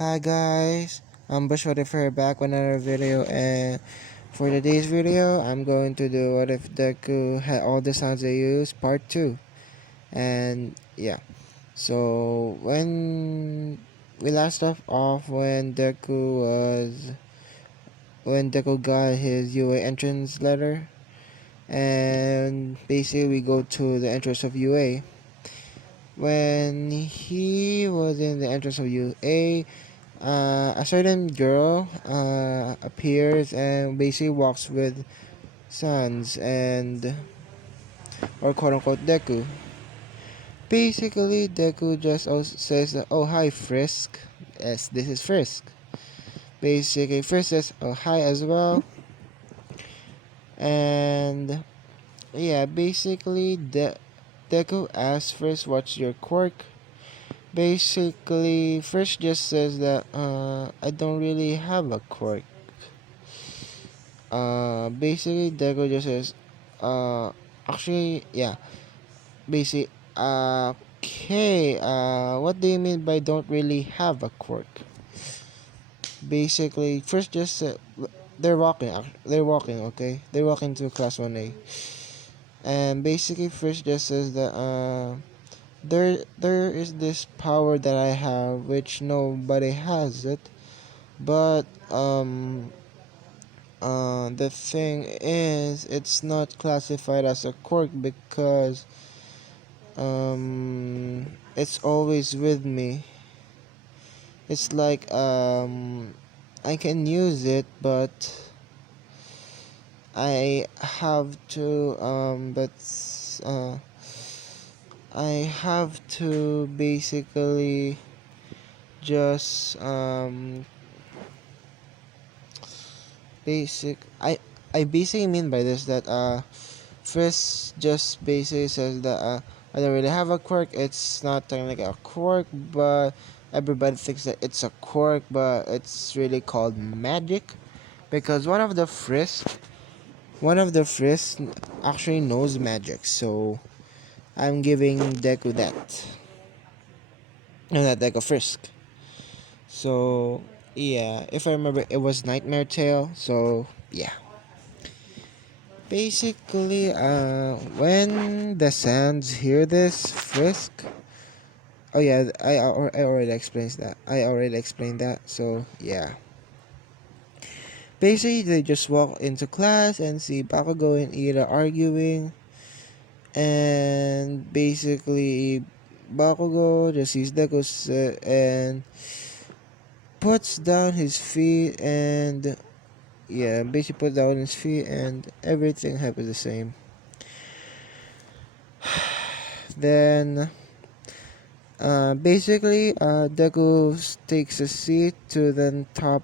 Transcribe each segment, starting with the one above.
Hi guys, I'm Bush. What if we're back with another video, and for today's video I'm going to do what if Deku had all the sounds they use part 2. And yeah, so when we last left off when Deku got his UA entrance letter, and basically we go to the entrance of UA. When he was in the entrance of UA, a certain girl appears and basically walks with Sans and or quote unquote Deku. Basically, Deku just also says, "Oh hi Frisk." Yes, this is Frisk. Basically, Frisk says, "Oh hi" as well, and yeah, basically Deku asks Frisk, "What's your quirk?" Basically, Frisk just says that I don't really have a quirk. Basically Deku just says, uh, actually, yeah, basic, okay, what do you mean by don't really have a quirk? Basically, first just they're walking, okay? They're walking to class 1A. And basically, first just says that, there is this power that I have, which nobody has it, but, the thing is, it's not classified as a quirk because it's always with me. It's like I can use it, but I have to uh I have to basically just basic I basically mean by this that Frisk just basically says that, I don't really have a quirk. It's not technically a quirk, but everybody thinks that it's a quirk, but it's really called magic because one of the Frisk actually knows magic. So I'm giving Deku that. No, not Deku, Frisk. So yeah, if I remember, it was Nightmare Tale. So yeah. Basically, when the Sands hear this, Frisk. Oh yeah, I already explained that. So yeah. Basically, they just walk into class and see Bakugo and Ira arguing, and basically, Bakugo just sees Deku and puts down his feet, and yeah, basically puts down his feet, and everything happens the same. Then basically, Deku takes a seat to the top,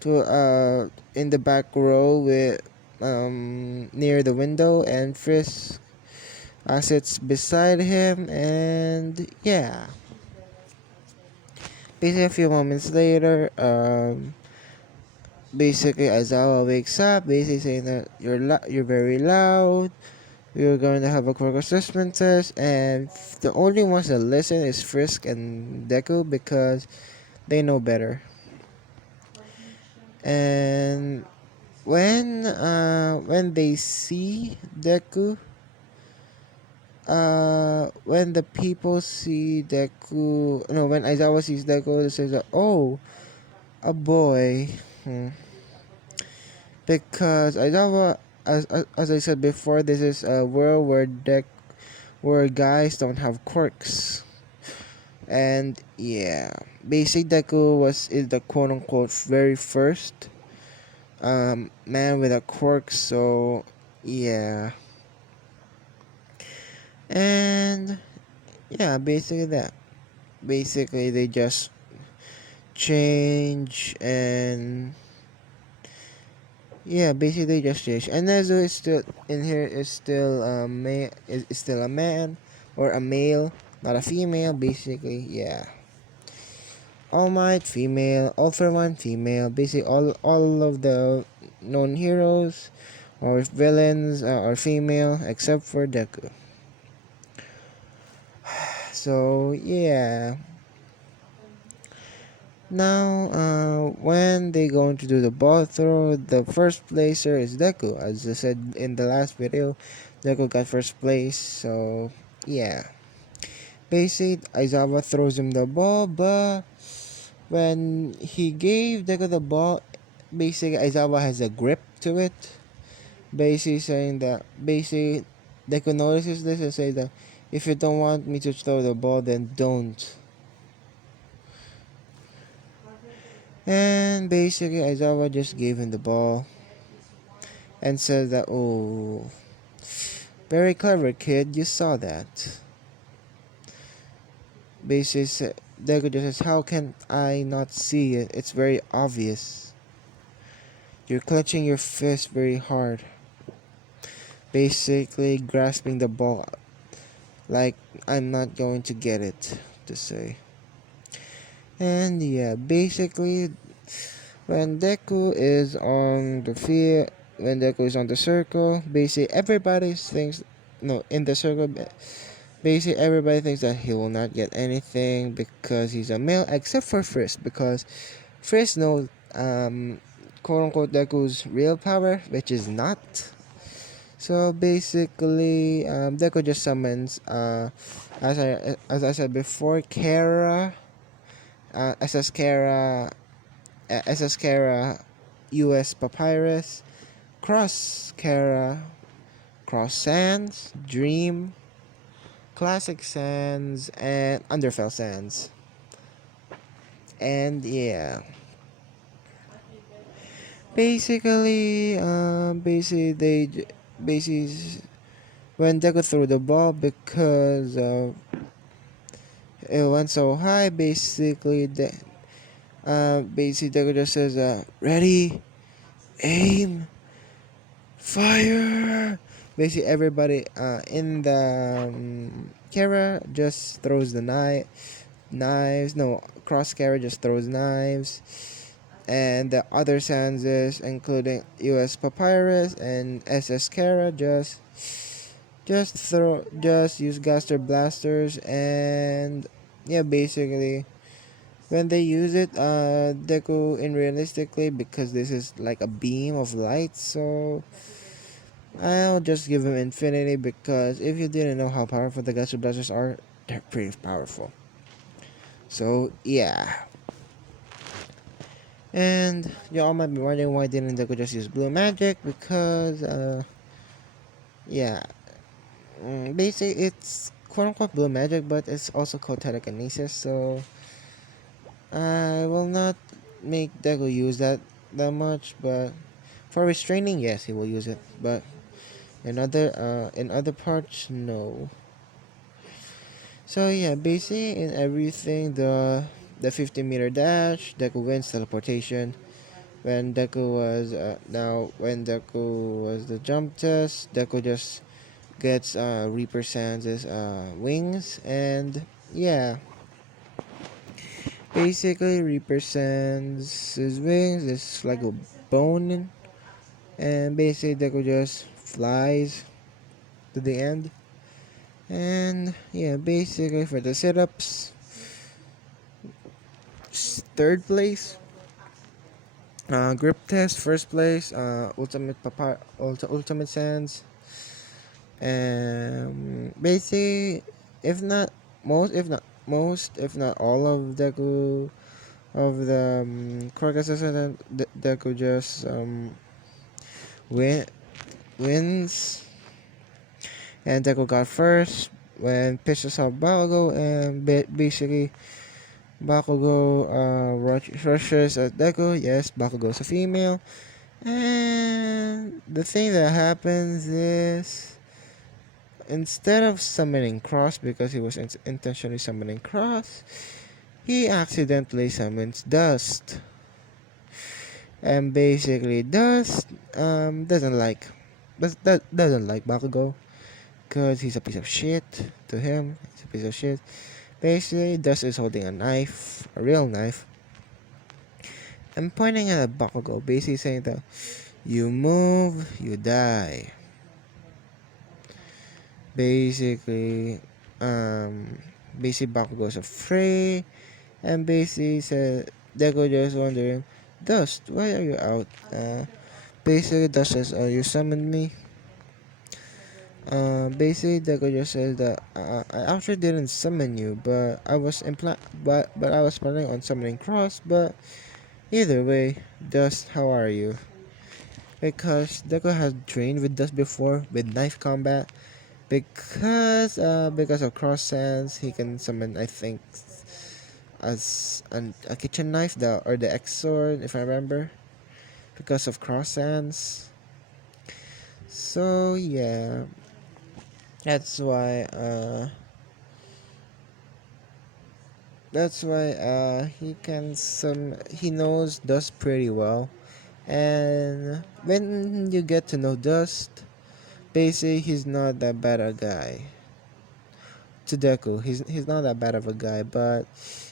to in the back row with near the window, and Frisk sits beside him, and yeah. Basically, a few moments later, basically Aizawa wakes up, basically saying that you're very loud. We're going to have a quick assessment test, and the only ones that listen is Frisk and Deku because they know better. And when they see Deku, when the people see Deku, no, when Aizawa sees Deku, they say that, oh, a boy. Because Aizawa, as I said before, this is a world where guys don't have quirks. And yeah, basic Deku is the quote unquote very first man with a quirk. So yeah, and yeah, basically that. Basically, they just change, and yeah, basically they just change. And Nezu is still in here. Is still is still a man or a male, not a female. Basically, yeah. All Might female, All for One female. Basically, all of the known heroes or villains are female except for Deku. So yeah, Now, when they going to do the ball throw, the first placer is Deku. As I said in the last video, Deku got first place. So, yeah. Basically, Aizawa throws him the ball, but when he gave Deku the ball, basically Aizawa has a grip to it. Basically saying that, basically, Deku notices this and says that, if you don't want me to throw the ball, then don't. And basically, Aizawa just gave him the ball and said that, oh, very clever kid, you saw that. Basically, Deku just says, how can I not see it? It's very obvious. You're clenching your fist very hard. Basically, grasping the ball like I'm not going to get it, to say. And yeah, basically, when Deku is on the field, when Deku is on the circle, basically everybody thinks, no, in the circle, basically everybody thinks that he will not get anything because he's a male, except for Frisk, because Frisk knows, quote unquote, Deku's real power, which is not. So basically, Deku just summons, as I said before, Kara, SS Kara, SS Kara, US Papyrus, Cross Kara, Cross Sands, Dream, Classic Sands, and Underfell Sands. And yeah, basically basically when Deku threw the ball, because it went so high, basically Deku just says, ready, aim, fire. Basically everybody in the Kara just throws the knives. No, Cross Kara just throws knives, and the other Sanses, including US Papyrus and SS Kara, just use Gaster blasters. And yeah, basically when they use it, Deku in realistically, because this is like a beam of light, so I'll just give him infinity, because if you didn't know how powerful the Gaster blasters are, they're pretty powerful. So yeah. And you all might be wondering, why didn't Deku just use blue magic? Because yeah, basically it's quote unquote blue magic, but it's also called telekinesis. So I will not make Deku use that much. But for restraining, yes, he will use it. But in other parts, no. So yeah, basically in everything, the 50-meter dash, Deku wins teleportation. When Deku was when Deku was the jump test, Deku just gets Reaper Sans' wings. And yeah, basically Reaper Sans' wings is like a bone, and basically Deku just flies to the end. And yeah, basically for the sit-ups, third place. Grip test, first place. Ultimate Sans. Basically, if not if not all of Deku, of the Crocus, Deku just wins, and Deku got first when pisses off Bakugo, and basically Bakugo rushes at Deku. Yes, Bakugo's a female, and the thing that happens is, instead of summoning Cross, because he was intentionally summoning Cross, he accidentally summons Dust. And basically, Dust doesn't like Bakugo, because he's a piece of shit. To him, he's a piece of shit. Basically, Dust is holding a knife, a real knife, and pointing at Bakugo, basically saying that, you move, you die. Basically, Bakugo is afraid, and basically said, Deku just wondering, Dust, why are you out? Basically, Dust says, oh, you summoned me. Basically, Deku just says that I actually didn't summon you, but I was planning on summoning Cross. But either way, Dust, how are you? Because Deku has trained with Dust before with knife combat. Because of Cross Sands, he can summon, I think, a kitchen knife, the X sword, if I remember. Because of Cross Sands. So yeah, that's why he knows Dust pretty well. And when you get to know Dust, basically he's not that bad a guy. To Deku, he's not that bad of a guy, but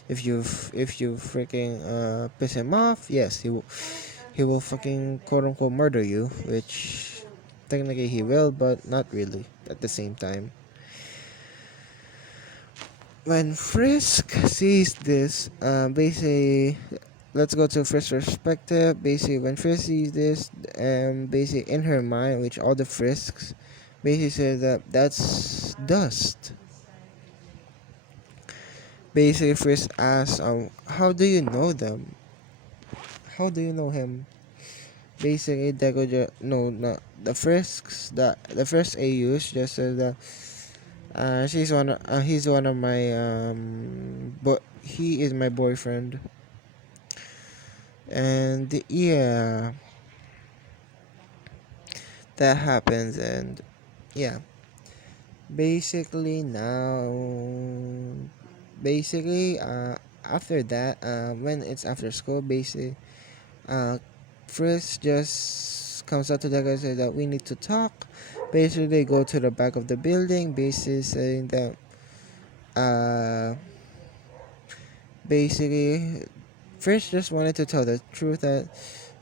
if you freaking piss him off, yes, he will fucking quote unquote murder you, which technically he will, but not really at the same time. When Frisk sees this, basically, let's go to Frisk's perspective. Basically, when Frisk sees this, basically in her mind, which all the Frisks basically say that that's Dust. Basically, Frisk asks, how do you know them? How do you know him? Basically, Deku no, the Frisks, the first AUs just says that he's one of my but he is my boyfriend. And yeah, that happens. And yeah, basically now, basically after that, when it's after school, basically Frisk just comes out to the guy and says that we need to talk. Basically they go to the back of the building, basically saying that uh basically Frisk just wanted to tell the truth that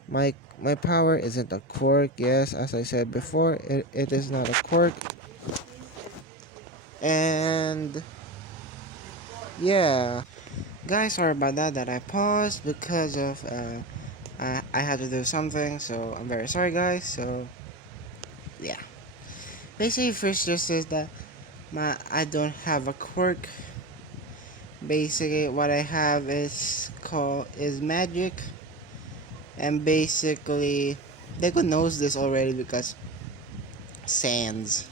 my power isn't a quirk. Yes, as I said before, it is not a quirk. And yeah, guys, sorry about that I paused because of I had to do something, so I'm very sorry, guys. So yeah, basically first just says that I don't have a quirk. Basically what I have is magic. And basically Deku knows this already because Sans.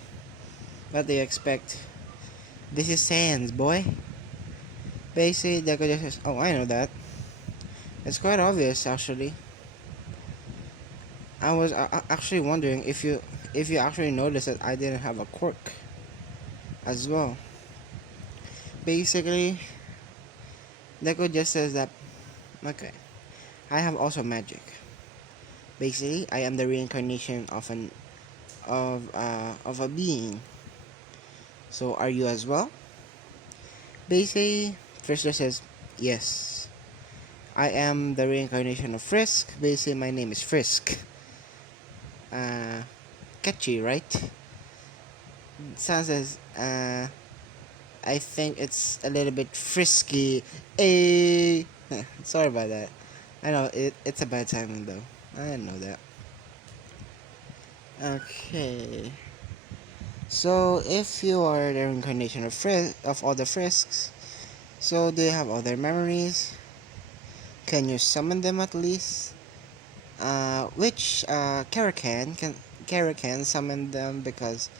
What do you expect? This is Sans, boy. Basically Deku just says, oh, I know that. It's quite obvious, actually. I was actually wondering if you actually noticed that I didn't have a quirk as well. Basically, Deku just says that, okay, I have also magic. Basically, I am the reincarnation of a being. So are you as well? Basically, Frisk says, yes. I am the reincarnation of Frisk. Basically, my name is Frisk. Uh, Catchy, right? Sounds as I think it's a little bit frisky. Eh. Sorry about that. I know it's a bad timing though. I know that. Okay. So if you are the reincarnation of all the Frisks, so do you have other memories? Can you summon them at least? Which Kara can summon them because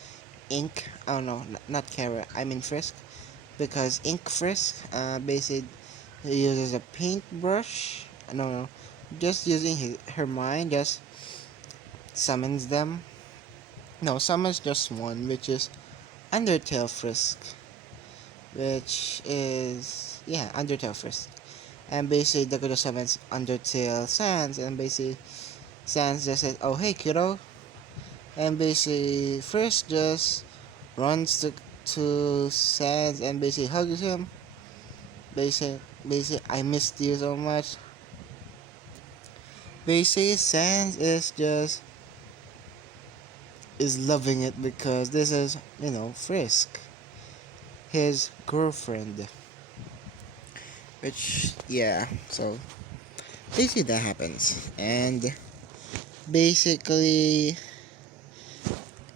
Ink. Oh no, not Kara. I mean Frisk. Because Ink Frisk basically uses a paintbrush. No, just using her mind just summons them. No, summons just one, which is Undertale Frisk, which is yeah Undertale Frisk. And basically Dakota summons Undertale Sans, and basically Sans just says, oh hey kiddo. And basically Frisk just runs to Sans and basically hugs him. Basically I missed you so much. Basically Sans is loving it because this is, Frisk, his girlfriend. Which yeah, so basically that happens, and basically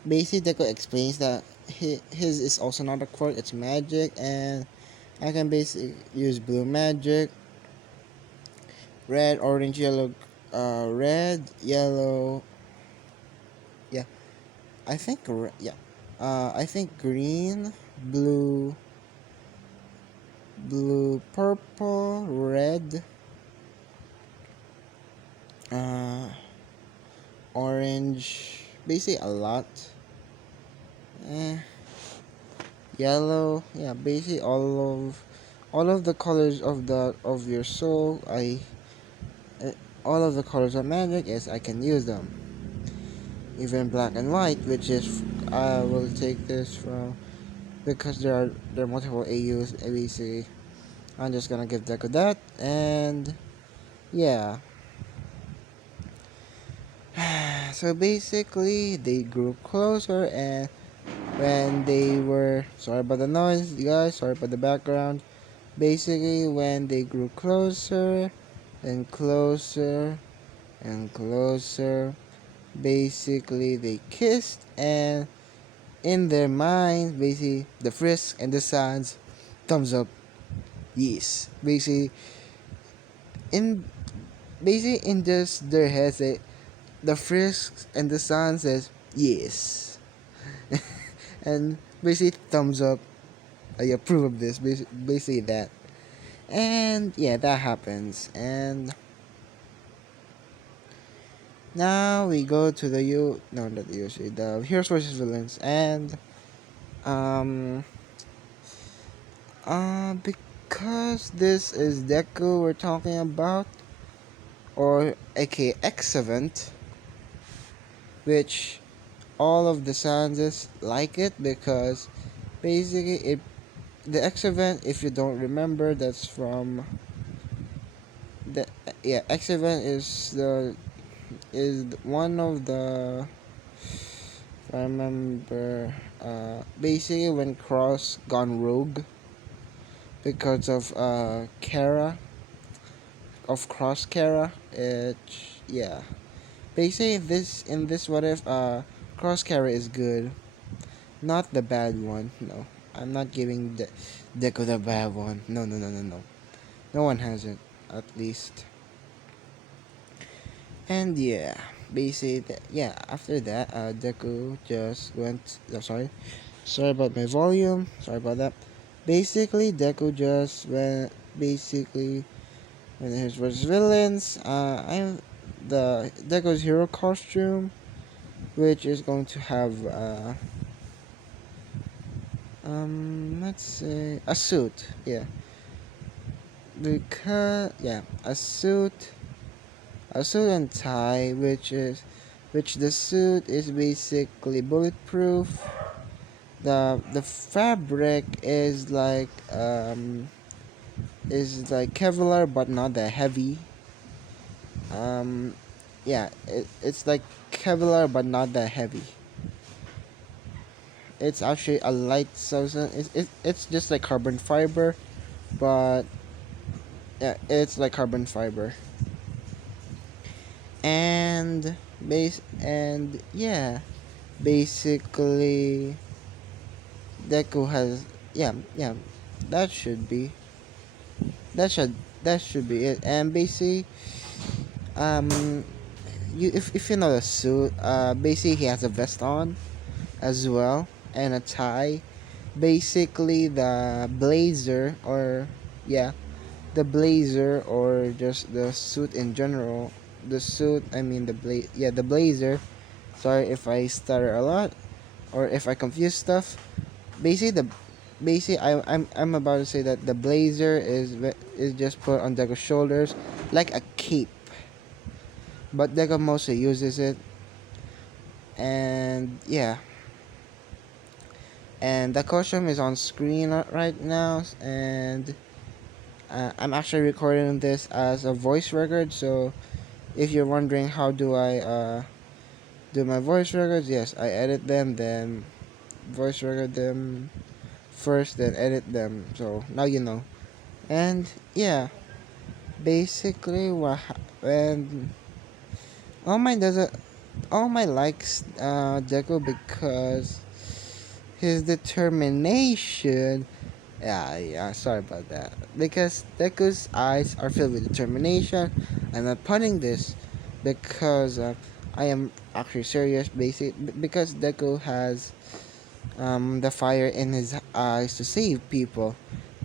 Deku explains that his is also not a quirk, it's magic, and I can basically use blue magic, red, orange, yellow, red, yellow, yeah, I think green, blue, purple, red, uh, orange, basically a lot, eh, yellow, yeah, basically all of the colors of the of your soul. Uh, all of the colors of magic is I can use them. Even black and white, which is I will take this from because there are multiple AUs. ABC. I'm just gonna give Deku that, and yeah. So basically, they grew closer, and when they were sorry about the noise, you guys. Sorry about the background. Basically, when they grew closer and closer and closer, basically they kissed, and in their minds, basically the frisk and the sounds, thumbs up, yes. In in just their heads, the frisk and the sound says yes, and basically thumbs up. I approve of this. Basically that, and yeah, that happens, and now we go to the U. No, not the UC. The heroes versus villains, and um, because this is Deku we're talking about, or aka X event, which all of the Sanses like it because basically the X event, if you don't remember, that's from the yeah X event is one of the, if I remember, basically when Cross gone rogue because of Kara, of Cross Kara. It yeah. Basically this in this what if Cross Kara is good, not the bad one. No, I'm not giving Deku the bad one. No, no, no, no, no. No one has it, at least. And yeah, basically, yeah. After that, Deku just went. Oh, sorry about my volume. Sorry about that. Basically, Deku just went. Basically, when his versus villains, I'm the Deku's hero costume, which is going to have let's say a suit. Yeah, because yeah, a suit and tie, which the suit is basically bulletproof. The fabric is like Kevlar but not that heavy. Um, yeah, it's like Kevlar but not that heavy. It's actually a light substance. It's just like carbon fiber, but yeah, it's like carbon fiber. And yeah, basically Deku has yeah that should be that should that should be it. And basically um if you know the suit, basically he has a vest on as well and a tie. Basically the blazer, or yeah, the blazer, or just the suit in general. The suit, I mean the blazer. Sorry if I stutter a lot or if I confuse stuff. Basically the I'm about to say that the blazer is just put on Deco's shoulders like a cape, but Deco mostly uses it. And yeah, and the costume is on screen right now, and I'm actually recording this as a voice record. So if you're wondering how do I do my voice records, yes, I edit them, then voice record them first, then edit them. So now you know. And yeah, basically when all my likes Deku because his determination. Yeah, sorry about that. Because Deku's eyes are filled with determination. I'm not punning this because I am actually serious. Because Deku has the fire in his eyes to save people.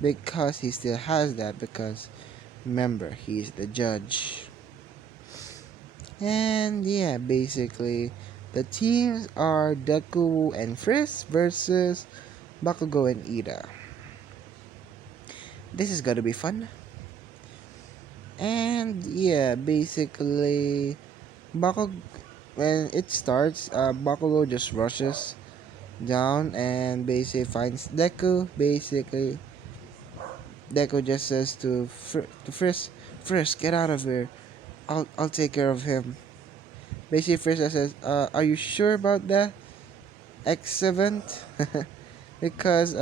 Because he still has that. Because remember, he's the judge. And yeah, basically, the teams are Deku and Frisk versus Bakugo and Ida. This is gonna be fun. And yeah, basically, Bakugo, when it starts, Bakugo just rushes down and basically finds Deku. Basically, Deku just says to Frisk, Frisk, get out of here. I'll take care of him. Basically, Frisk says, are you sure about that? X7? Because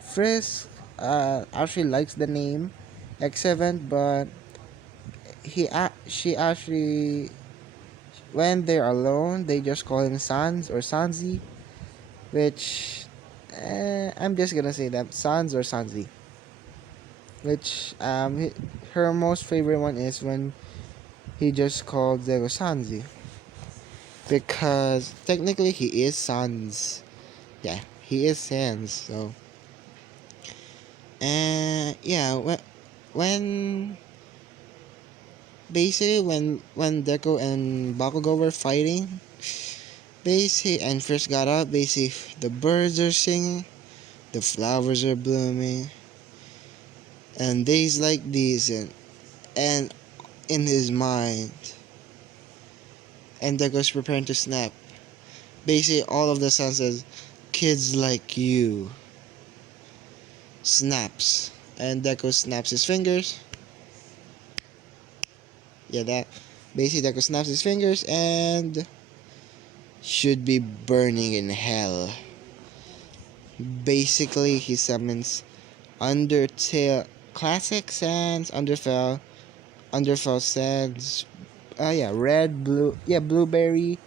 Frisk actually likes the name X7, but she actually, when they're alone, they just call him Sans or Sanzi, which I'm just gonna say that Sans or Sanzi. Which her most favorite one is when he just called Zego Sanzi, because technically he is Sans. Yeah, he is Sans. So, and yeah, when basically when Deku and Bakugo were fighting, basically and first got up, basically the birds are singing, the flowers are blooming, and days like these, and in his mind, and Deku's preparing to snap. Basically, all of the senses, kids like you, snaps, and Deku snaps his fingers. Yeah, that. Basically, Deku snaps his fingers and should be burning in hell. Basically, he summons Undertale Classic Sands, Underfell Sands. Yeah, red, blue, yeah, blueberry.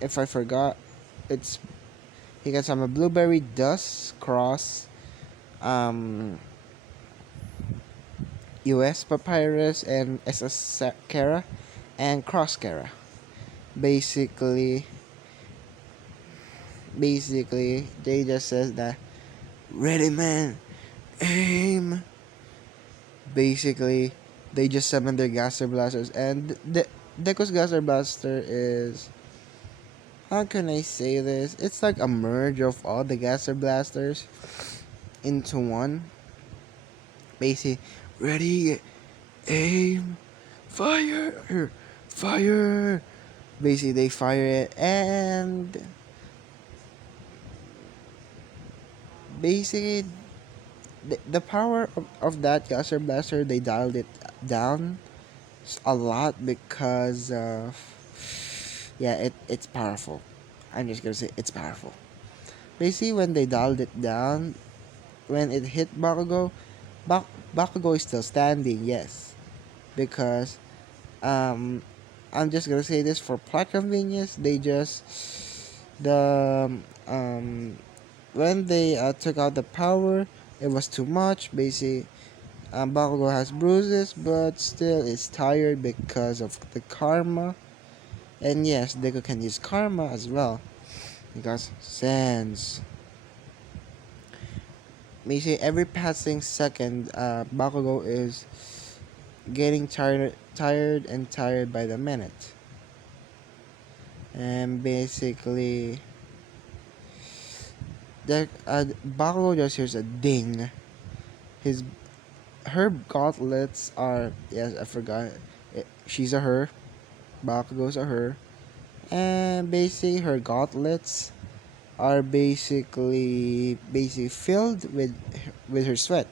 If I forgot, it's he can summon blueberry, dust, cross, um, US Papyrus, and SS Kara, and Cross Kara. Basically, they just says that ready man, aim. Basically, they just summon their Gaster Blasters, and the Deku's Gaster Blaster is, how can I say this? It's like a merge of all the Gaster Blasters into one. Basically, ready, aim, fire, fire. Basically, they fire it, and basically, the power of that Gaster Blaster, they dialed it down a lot because yeah, it's powerful. I'm just gonna say it's powerful. Basically, when they dialed it down, when it hit Bakugo, Bakugo is still standing, yes, because um, I'm just gonna say this for plot convenience. They just the when they took out the power, it was too much. Basically, Bakugo has bruises, but still is tired because of the karma. And yes, Deku can use karma as well because Sans. Basically, every passing second, Bakugo is getting tired by the minute. And basically, Bakugo just hears a ding. His her gauntlets are, yes, I forgot. She's a her. Bakugo's a her. And basically, her gauntlets are basically filled with her sweat.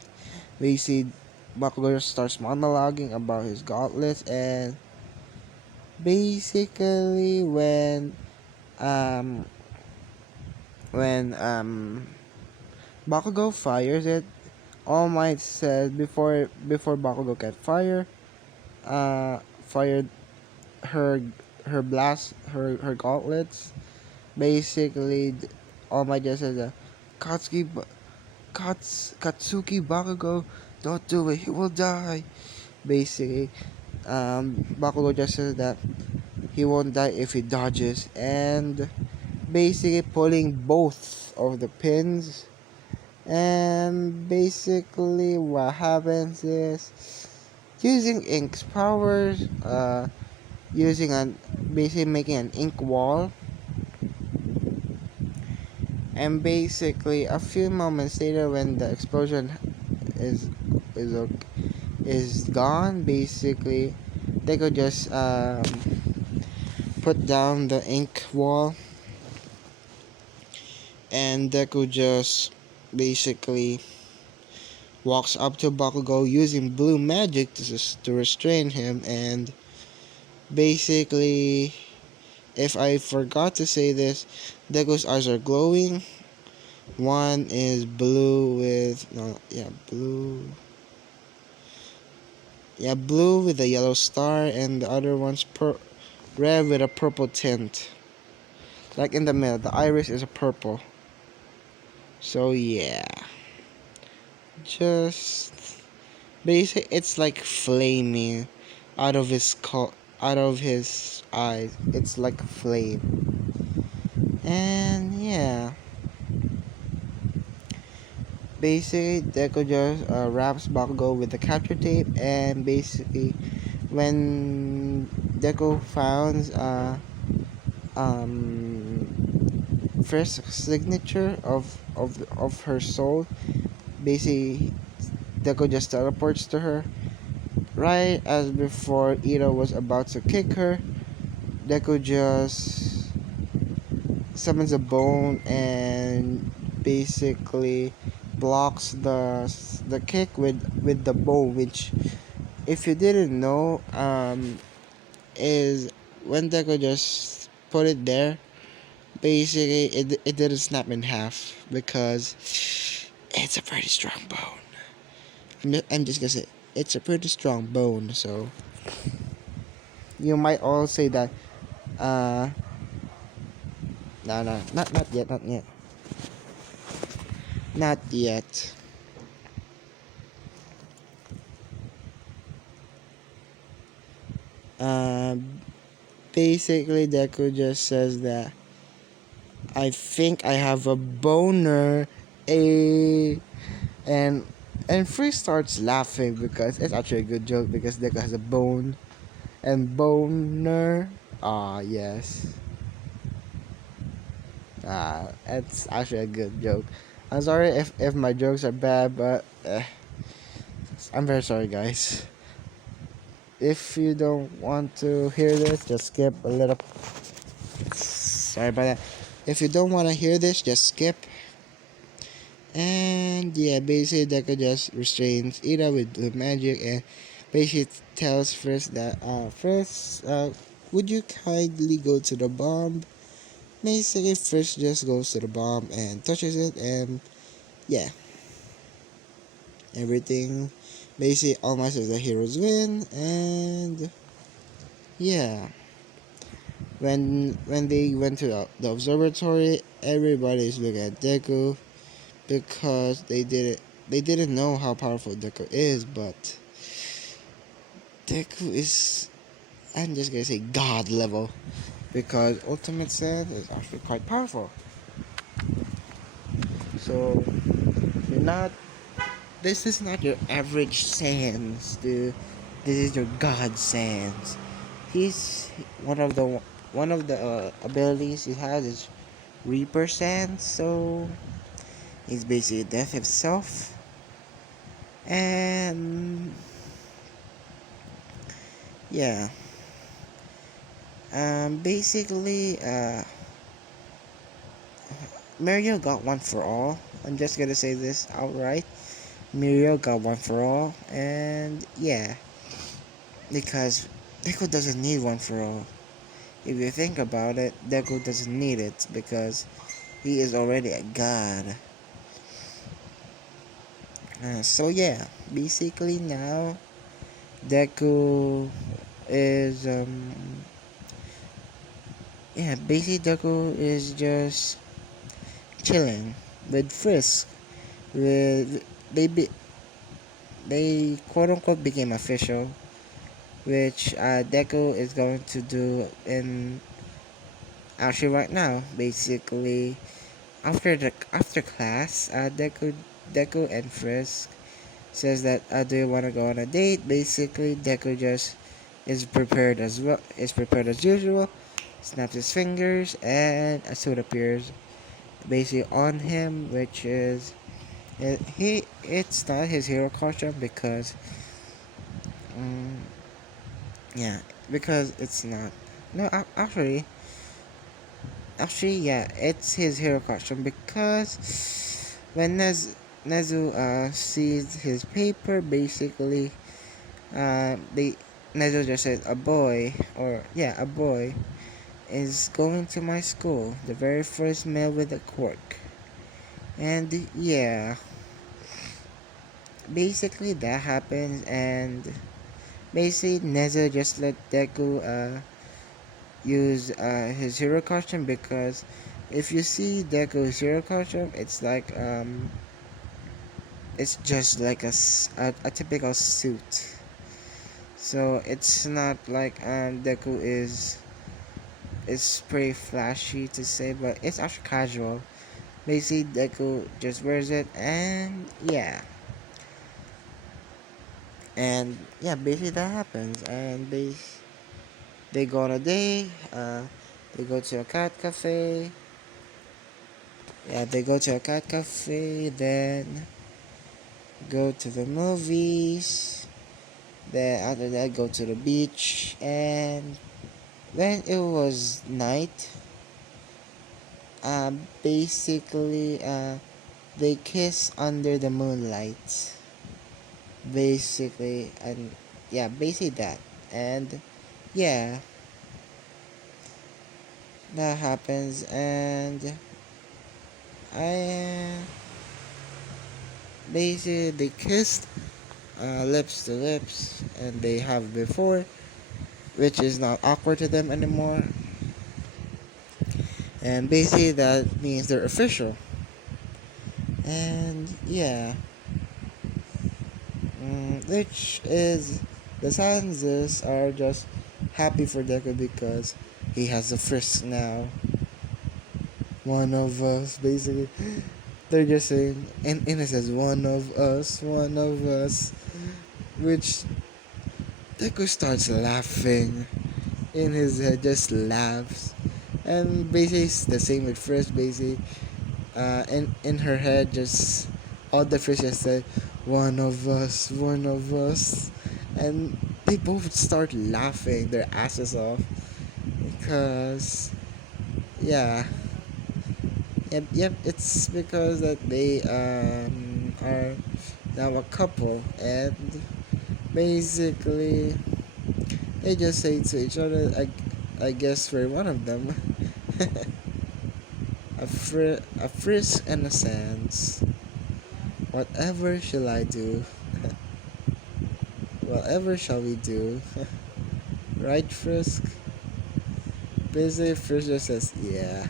Basically, Bakugo starts monologuing about his gauntlets, and basically um when Bakugo fires it, All Might said before Bakugo can fire, fired her her gauntlets. Basically, All Might just says that Katsuki Bakugo, don't do it, he will die. Basically, Bakugo just says that he won't die if he dodges, and basically pulling both of the pins. And basically, what happens is using Ink's powers, using an basically making an ink wall, and basically a few moments later, when the explosion is is is gone, basically they could just put down the ink wall, and Deku just basically walks up to Bakugo using blue magic to restrain him, and basically, if I forgot to say this, Deku's eyes are glowing. One is blue with no, yeah, blue with a yellow star, and the other one's red with a purple tint. Like in the middle, the iris is a purple. So yeah, just basically it's like flaming out of out of his eyes. It's like flame, and yeah, basically Deku just wraps Bakugo with the capture tape, and basically when Deku found um first signature of her soul, basically Deku just teleports to her. Right as before Ito was about to kick her, Deku just summons a bone and basically blocks the kick with the bone, which if you didn't know, is when Deku just put it there, basically it didn't snap in half because it's a pretty strong bone. I'm just gonna say it's a pretty strong bone, so you might all say that uh no, not yet, not yet. Basically Deku just says that I think I have a boner, a and Free starts laughing because it's actually a good joke because Deku has a bone and boner. Ah yes, it's actually a good joke. I'm sorry if my jokes are bad, but I'm very sorry, guys. If you don't want to hear this, just skip a little. Sorry about that. If you don't want to hear this, just skip. And yeah, basically Deku just restrains Ida with blue magic, and basically tells Frisk that Frisk, would you kindly go to the bomb? Basically Frisk just goes to the bomb and touches it, and yeah, everything. Basically almost as the heroes win, and yeah. When they went to the observatory, everybody's looking at Deku because they didn't know how powerful Deku is, but Deku is, I'm just gonna say god level because Ultimate Saiyan is actually quite powerful. So you're not this is not your average Saiyans, dude. This is your god Saiyans. He's one of the abilities he has is Reaper Saiyan, so he's basically death himself. And yeah, basically, Mario got one for all. I'm just gonna say this outright. Mario got one for all, and yeah, because Deku doesn't need one for all. If you think about it, Deku doesn't need it because he is already a god. So yeah, basically now Deku is yeah, basically Deku is just chilling with Frisk. With they be, they quote unquote became official, which Deku is going to do in actually right now. Basically, after class, Deku and Frisk says that do you want to go on a date? Basically, Deku just is prepared as usual, snaps his fingers, and a suit appears basically on him, which is it's not his hero costume because um, yeah, because it's not. No, actually, yeah, it's his hero costume because when Nezu sees his paper, basically, they Nezu just said a boy, or yeah, a boy is going to my school, the very first male with a quirk, and yeah, basically that happens, and basically Nezu just let Deku use his hero costume because if you see Deku's hero costume, it's just like a typical suit. So it's not like Deku is pretty flashy to say, but it's actually casual. Basically, Deku just wears it, and yeah, basically that happens, and they go on a day. They go to a cat cafe. Yeah, they go to a cat cafe, then go to the movies, then after that go to the beach, and when it was night, basically they kiss under the moonlight, basically, and yeah, basically that, and yeah, that happens, and I basically they kissed lips to lips, and they have before, which is not awkward to them anymore. And basically, that means they're official. And yeah, which is the Sanzas are just happy for Deku because he has a frisk now. One of us, basically. They're just saying, and it says one of us, which Deku starts laughing in his head, just laughs. And basically, it's the same with Frisk, basically. In her head, just all the fish just said, one of us," and they both start laughing their asses off because, yeah, yep, it's because that they are now a couple, and basically they just say to each other, I guess for one of them, a frisk and a sands. Whatever shall I do? Whatever shall we do? Right, Frisk? Basically, Frisk just says, yeah.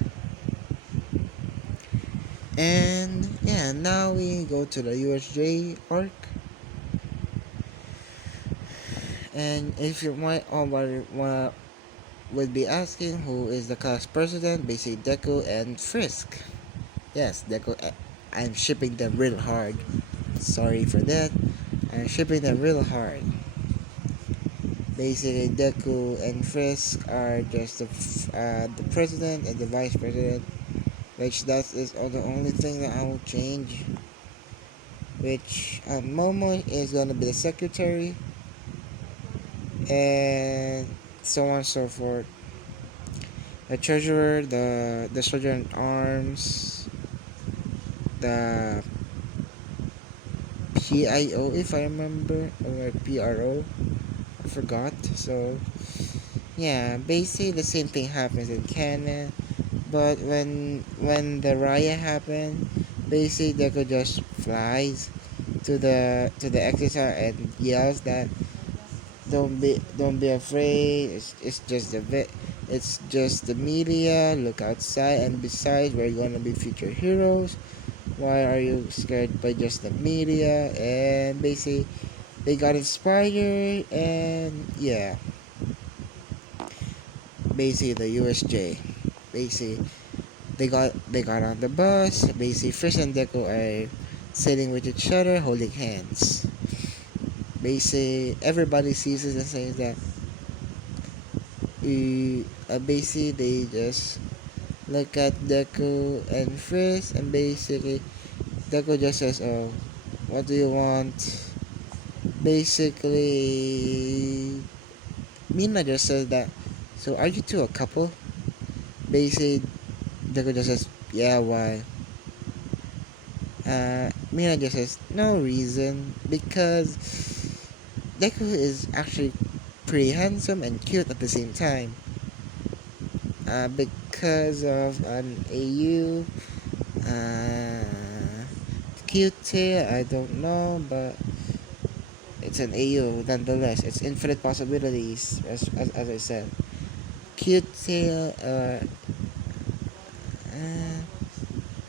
And yeah, now we go to the USJ arc. And if you might already would be asking who is the class president, basically Deku and Frisk. Yes, Deku. I'm shipping them real hard. Sorry for that. I'm shipping them real hard. Basically, Deku and Frisk are just the president and the vice president, which that is the only thing that I will change. Which Momo is gonna be the secretary, and so on and so forth. The treasurer, the sergeant at arms, the PIO, if I remember, or PRO, I forgot. So yeah, basically the same thing happens in canon. But when the riot happened, basically Deku just flies to the exit and yells that don't be afraid. It's just it's just the media. Look outside, and besides, we're gonna be future heroes. Why are you scared by just the media? And basically, they got inspired, and yeah, basically the USJ. Basically, they got on the bus. Basically, Fish and Deku are sitting with each other, holding hands. Basically, everybody sees it and says that. Basically, they just look at Deku and Frizz, and basically, Deku just says, "Oh, what do you want?" Basically, Mina just says that. So, are you two a couple? Basically, Deku just says, "Yeah, why?" Mina just says, "No reason, because Deku is actually pretty handsome and cute at the same time. Because of an AU, cute tail, I don't know, but it's an AU nonetheless. It's infinite possibilities, as I said. Cute tail, uh,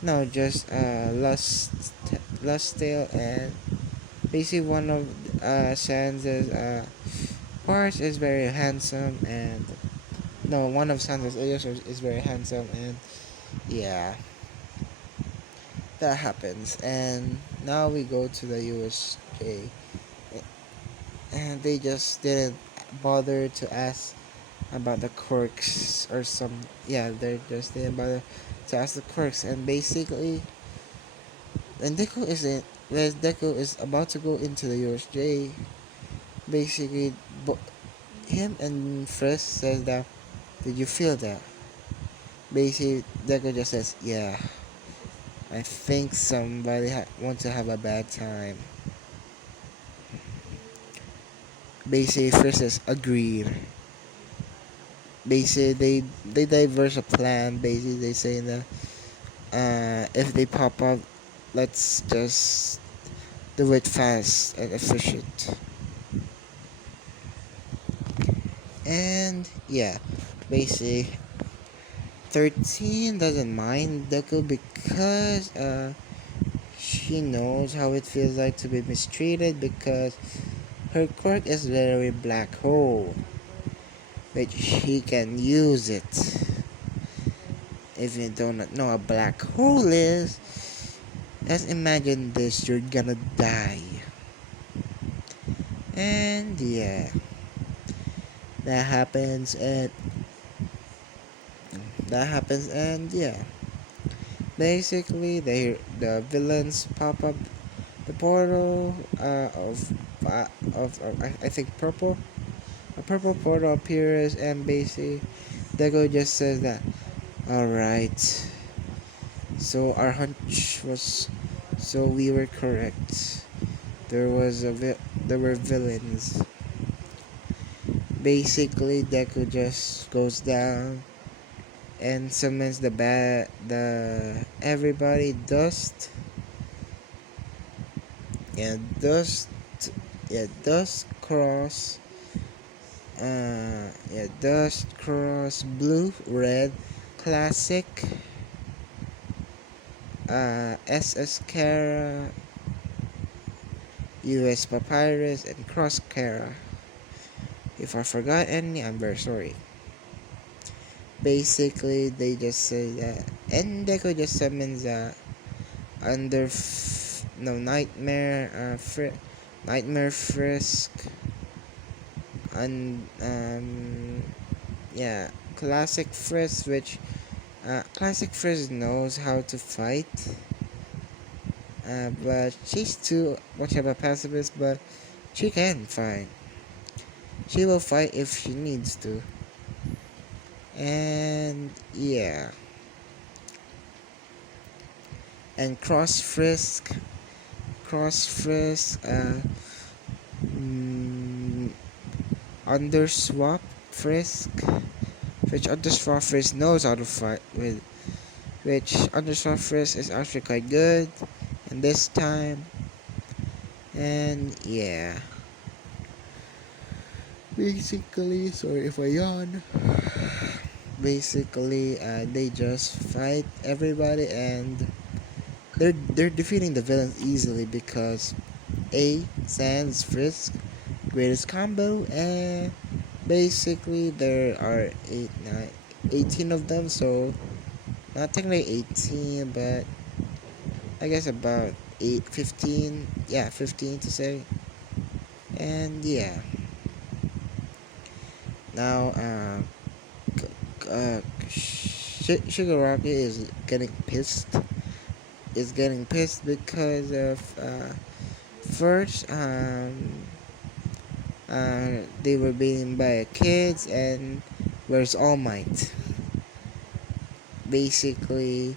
no, just lust tail, and basically one of Sansa's parts is very handsome, and no, one of Sansa's AUs is very handsome, and yeah, that happens. And now we go to the USJ, and they just didn't bother to ask about the quirks or some. Yeah, they just didn't bother to ask the quirks, and basically when Deku is about to go into the USJ, basically him and Frisk says that, did you feel that? Basically Deku just says, yeah, I think somebody wants to have a bad time. Basically Frisk says, agreed. Basically they diverge a plan. Basically they say that if they pop up, let's just do it fast and efficient. And yeah, basically 13 doesn't mind Deku because she knows how it feels like to be mistreated, because her quirk is literally black hole, which she can use it. If you don't know what a black hole is, just imagine this, you're gonna die. And yeah, that happens, and yeah, basically the villains pop up the portal of I think purple. A purple portal appears, and basically Deku just says that, alright, so our hunch was, so we were correct. There were villains. Basically Deku just goes down and summons the everybody dust. Yeah, dust. Yeah, dust cross. Yeah, dust cross blue red classic. SS Kara, US Papyrus, and Cross Kara. If I forgot any, I'm very sorry. Basically, they just say that, and Deku just summons no, Nightmare Frisk, and yeah, Classic Frisk, which Classic Frisk knows how to fight, but she's too much of a pacifist, but she can fight. She will fight if she needs to. And yeah. And Cross Frisk, mm, Underswap Frisk, which Underswap Frisk knows how to fight with, which Underswap Frisk is actually quite good in this time. And yeah. Basically, sorry if I yawn. Basically, they just fight everybody and they're defeating the villains easily because A, Sans, Frisk, greatest combo, and basically there are 18 of them, so not technically 18, but I guess about 8, 15, yeah, 15 to say. And yeah, now Shigaraki is getting pissed because of first they were beaten by kids, and where's All Might? Basically,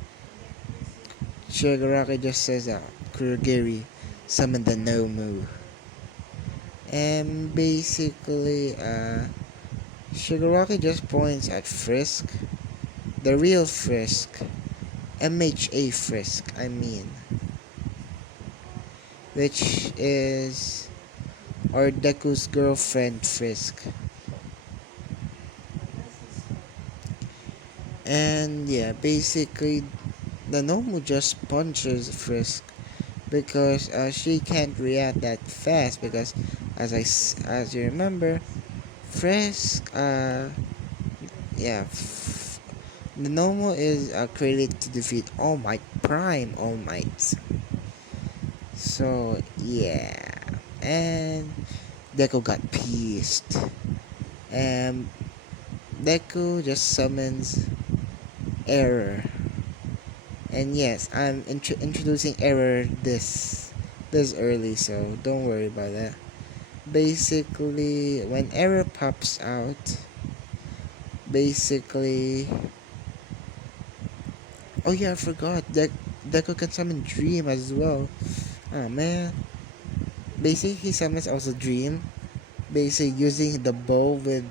Shigaraki just says that Kurogiri summon the Nomu, and basically Shigaraki just points at Frisk, the real Frisk, MHA Frisk, I mean, which is our Deku's girlfriend Frisk. And yeah, basically, the Nomu just punches Frisk because she can't react that fast because, as you remember, Frisk, yeah, the Nomu is created to defeat All Might, Prime All Might. So yeah, and Deku got pissed, and Deku just summons Error. And yes, I'm introducing Error this early, so don't worry about that. Basically, when Error pops out, basically, oh yeah, I forgot Deku can summon Dream as well. Oh man, basically he summons also Dream. Basically using the bow with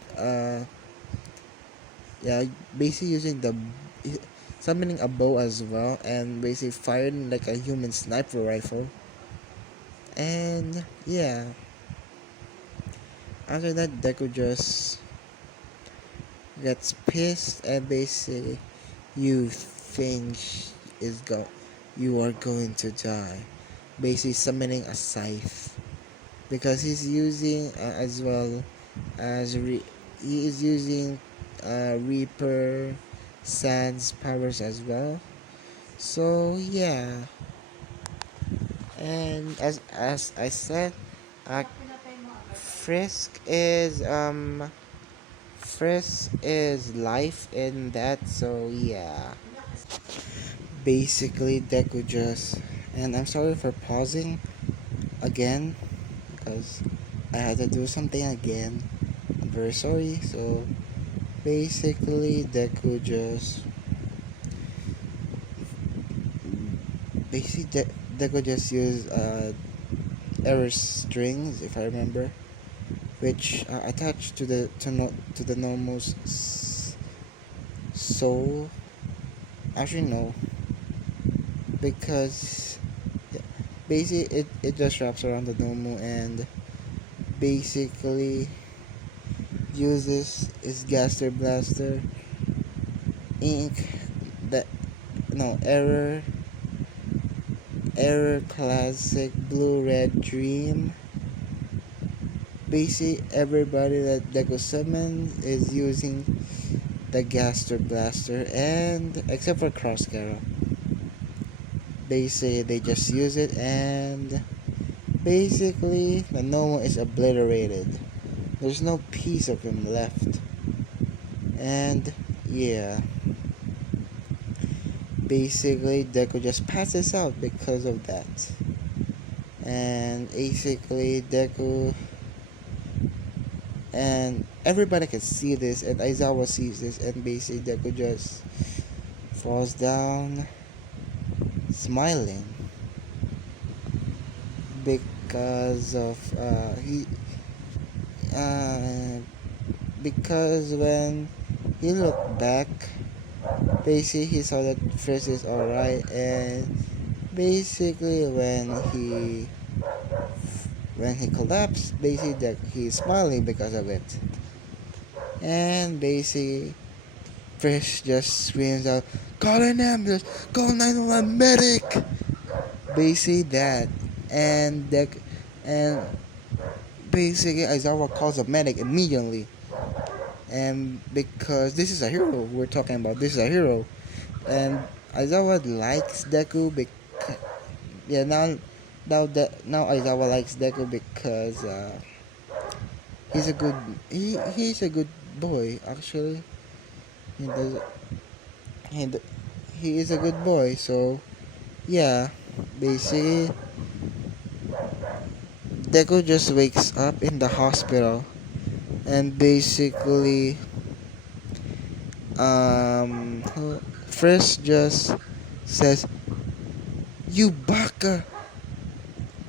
yeah, basically using the summoning a bow as well, and basically firing like a human sniper rifle. And yeah, after that, Deku just gets pissed and basically, you think is go, you are going to die. Basically, summoning a scythe because he's using as well as he is using Reaper Sans powers as well. So yeah, and as I said, uh, Frisk is Frisk is life in that. So yeah, basically Deku just, and I'm sorry for pausing again because I had to do something again. I'm very sorry. So basically Deku just used error strings, if I remember, which attached to the normal soul. Actually, no, because yeah, basically it just wraps around the normal and basically uses its Gaster Blaster ink that no error classic blue red dream. Basically everybody that Deku summons is using the Gaster Blaster, and except for Cross Garrow. Basically they just use it, and basically the Nomo is obliterated. There's no piece of him left. And yeah, basically Deku just passes out because of that. And basically Deku and everybody can see this, and Aizawa sees this, and basically Deku just falls down smiling because of he uh, because when he looked back, basically he saw that Frisk is alright, and basically when he collapsed, basically that he's smiling because of it. And basically Fish just screams out, "Call an ambulance! Call 911 medic!" Basically that. And that and basically Aizawa calls a medic immediately. And because this is a hero we're talking about, this is a hero. And Aizawa likes Deku because yeah, now Aizawa likes Deku because he's a good he's a good boy actually. He does he, d- he is a good boy. So yeah, basically Deku just wakes up in the hospital and basically um Frisk just says, "You baka,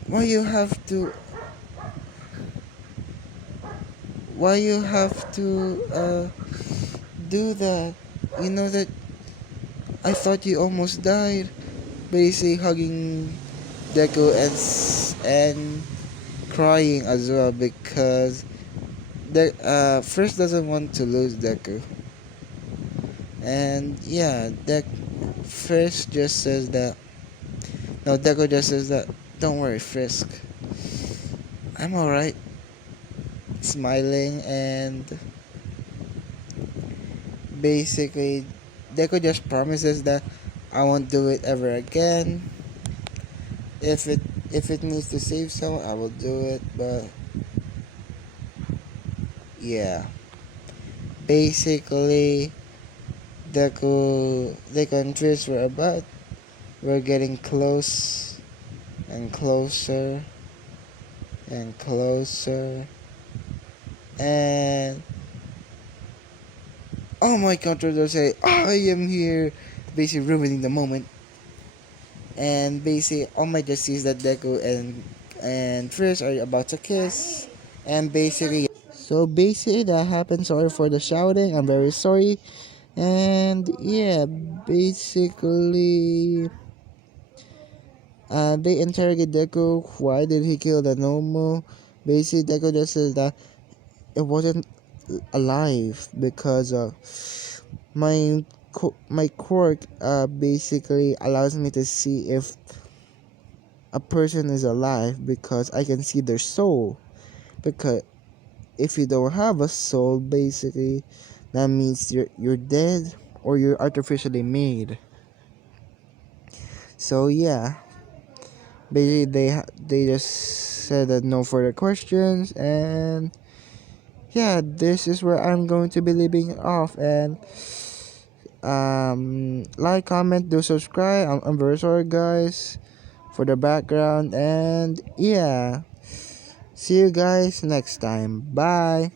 why you have to why you have to do that? You know that I thought you almost died." Basically hugging Deku and crying as well because Frisk doesn't want to lose Deku. And yeah, Frisk just says that. No, Deku just says that. "Don't worry, Frisk. I'm alright." Smiling and basically, Deku just promises that I won't do it ever again. If it needs to save someone, I will do it. But yeah, basically, Deku and Trish we're getting close and closer and closer. And oh my controller say, "I am here," basically ruining the moment. And basically all my just sees that Deku and Trish are about to kiss. And basically so basically that happened. Sorry for the shouting. I'm very sorry. And yeah, basically they interrogate Deku. Why did he kill the Nomu? Basically Deku just says that it wasn't alive because my quirk basically allows me to see if a person is alive because I can see their soul. Because if you don't have a soul, basically that means you're dead or you're artificially made. So yeah, basically they just said that no further questions. And yeah, this is where I'm going to be leaving off. And like, comment, do subscribe. I'm very sorry guys for the background. And yeah, see you guys next time. Bye.